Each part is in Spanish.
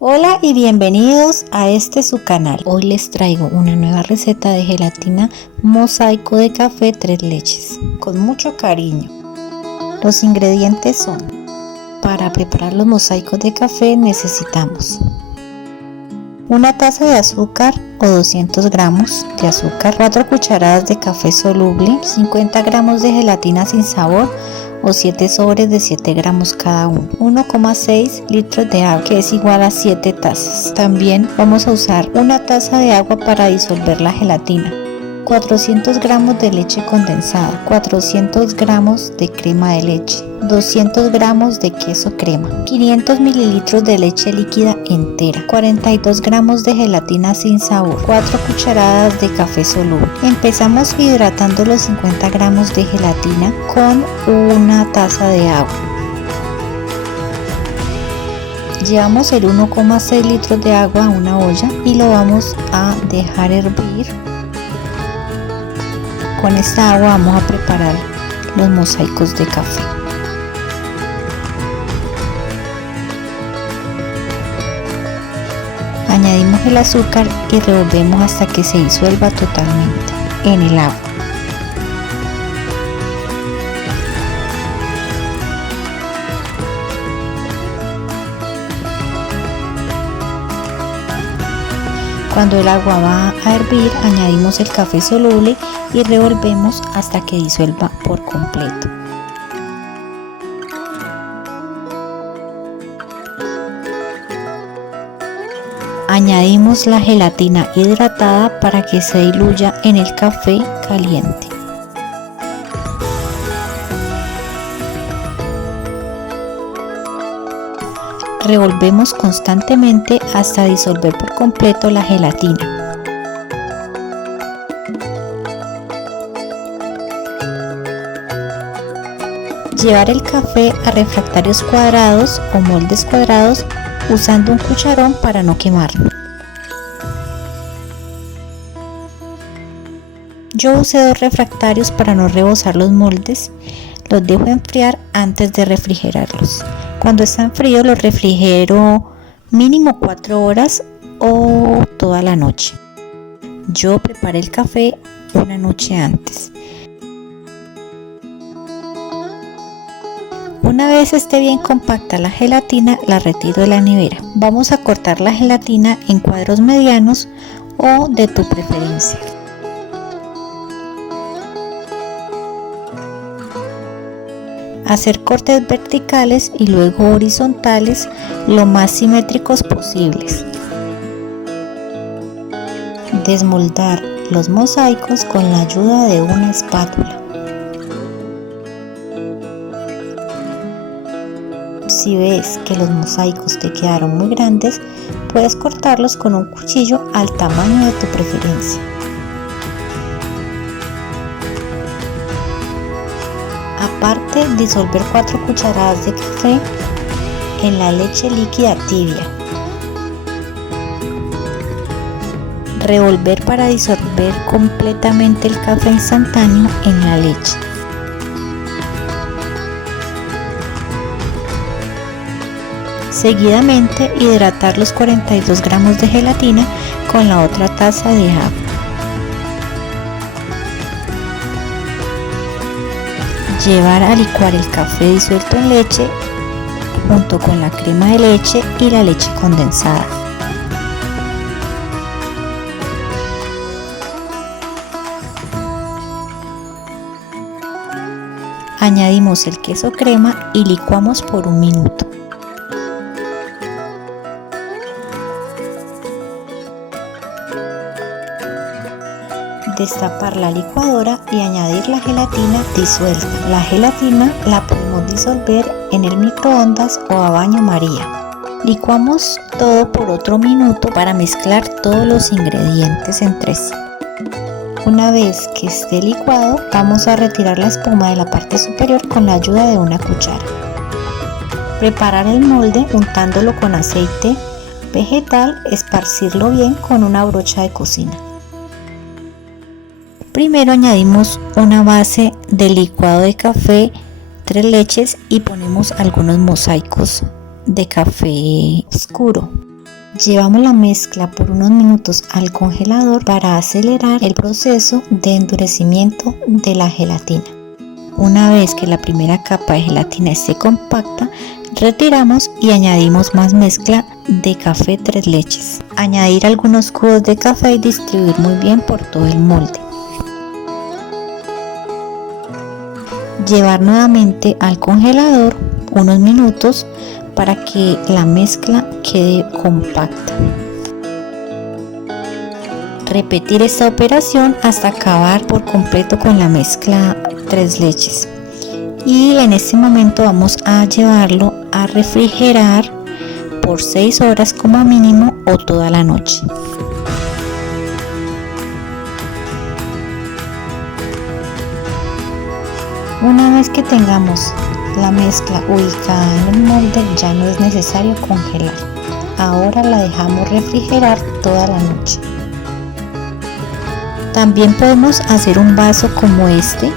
Hola y bienvenidos a su canal. Hoy les traigo una nueva receta de gelatina mosaico de café 3 leches con mucho cariño. Los ingredientes son: para preparar los mosaicos de café necesitamos una taza de azúcar o 200 gramos de azúcar, 4 cucharadas de café soluble, 50 gramos de gelatina sin sabor o 7 sobres de 7 gramos cada uno, 1,6 litros de agua, que es igual a 7 tazas. También vamos a usar una taza de agua para disolver la gelatina, 400 gramos de leche condensada, 400 gramos de crema de leche, 200 gramos de queso crema, 500 mililitros de leche líquida entera, 42 gramos de gelatina sin sabor, 4 cucharadas de café soluble. Empezamos hidratando los 50 gramos de gelatina con una taza de agua. Llevamos el 1,6 litros de agua a una olla y lo vamos a dejar hervir. Con esta agua vamos a preparar los mosaicos de café. Añadimos el azúcar y revolvemos hasta que se disuelva totalmente en el agua. Cuando el agua va a hervir, añadimos el café soluble y revolvemos hasta que disuelva por completo. Añadimos la gelatina hidratada para que se diluya en el café caliente. Revolvemos constantemente hasta disolver por completo la gelatina. Llevar el café a refractarios cuadrados o moldes cuadrados usando un cucharón para no quemarlo. Yo usé 2 refractarios para no rebosar los moldes. Los dejo enfriar antes de refrigerarlos. Cuando están fríos los refrigero mínimo 4 horas o toda la noche. Yo preparé el café una noche antes. Una vez esté bien compacta la gelatina, la retiro de la nevera. Vamos a cortar la gelatina en cuadros medianos o de tu preferencia. Hacer cortes verticales y luego horizontales lo más simétricos posibles. Desmoldar los mosaicos con la ayuda de una espátula. Si ves que los mosaicos te quedaron muy grandes, puedes cortarlos con un cuchillo al tamaño de tu preferencia. Aparte, disolver 4 cucharadas de café en la leche líquida tibia. Revolver para disolver completamente el café instantáneo en la leche. Seguidamente, hidratar los 42 gramos de gelatina con la otra taza de agua. Llevar a licuar el café disuelto en leche junto con la crema de leche y la leche condensada. Añadimos el queso crema y licuamos por 1 minuto. Destapar la licuadora y añadir la gelatina disuelta. La gelatina la podemos disolver en el microondas o a baño María. Licuamos todo por otro minuto para mezclar todos los ingredientes entre sí. Una vez que esté licuado, vamos a retirar la espuma de la parte superior con la ayuda de una cuchara. Preparar el molde untándolo con aceite vegetal, esparcirlo bien con una brocha de cocina. Primero añadimos una base de licuado de café 3 leches y ponemos algunos mosaicos de café oscuro. Llevamos la mezcla por unos minutos al congelador para acelerar el proceso de endurecimiento de la gelatina. Una vez que la primera capa de gelatina esté compacta, retiramos y añadimos más mezcla de café 3 leches. Añadir algunos cubos de café y distribuir muy bien por todo el molde. Llevar nuevamente al congelador unos minutos para que la mezcla quede compacta. Repetir esta operación hasta acabar por completo con la mezcla 3 leches. Y en este momento vamos a llevarlo a refrigerar por 6 horas como mínimo o toda la noche. Una vez que tengamos la mezcla ubicada en el molde, ya no es necesario congelar. Ahora la dejamos refrigerar toda la noche. También podemos hacer un vaso como este.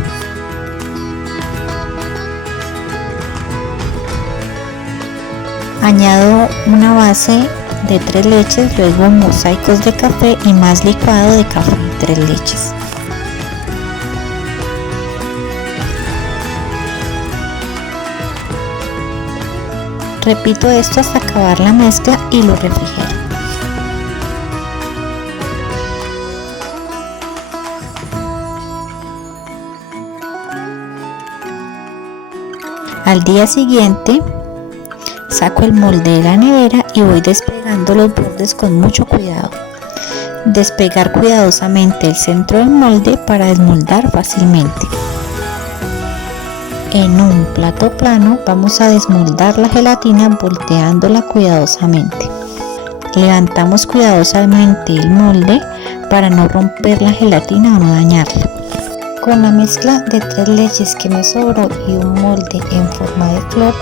Añado una base de 3 leches, luego mosaicos de café y más licuado de café 3 leches. Repito esto hasta acabar la mezcla y lo refrigero. Al día siguiente saco el molde de la nevera y voy despegando los bordes con mucho cuidado. Despegar cuidadosamente el centro del molde para desmoldar fácilmente. En un plato plano vamos a desmoldar la gelatina volteándola cuidadosamente. Levantamos cuidadosamente el molde para no romper la gelatina o no dañarla. Con la mezcla de 3 leches que me sobró y un molde en forma de flor,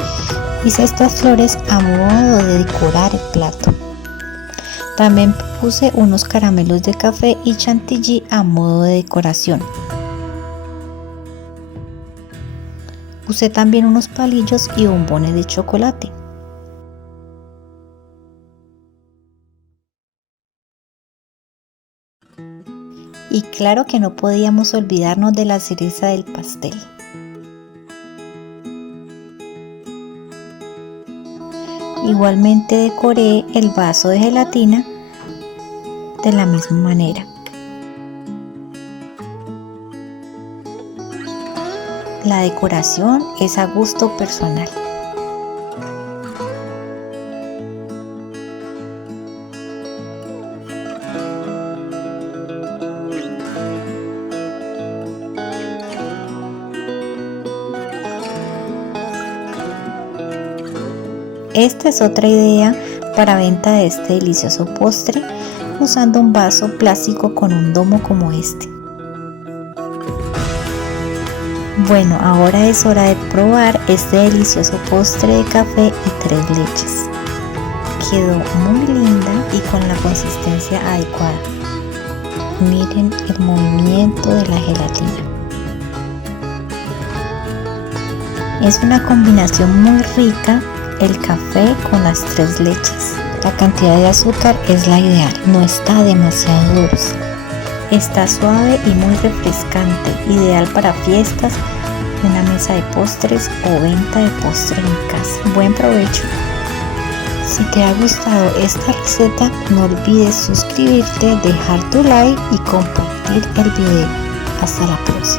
hice estas flores a modo de decorar el plato. También puse unos caramelos de café y chantilly a modo de decoración. Usé también unos palillos y bombones de chocolate. Y claro que no podíamos olvidarnos de la cereza del pastel. Igualmente decoré el vaso de gelatina de la misma manera. La decoración es a gusto personal. Esta es otra idea para venta de este delicioso postre, usando un vaso plástico con un domo como este. Bueno, ahora es hora de probar este delicioso postre de café y 3 leches. Quedó muy linda y con la consistencia adecuada. Miren el movimiento de la gelatina. Es una combinación muy rica el café con las 3 leches. La cantidad de azúcar es la ideal, no está demasiado dulce. Está suave y muy refrescante, ideal para fiestas, una mesa de postres o venta de postre en casa. Buen provecho. Si te ha gustado esta receta, no olvides suscribirte, dejar tu like y compartir el video. Hasta la próxima.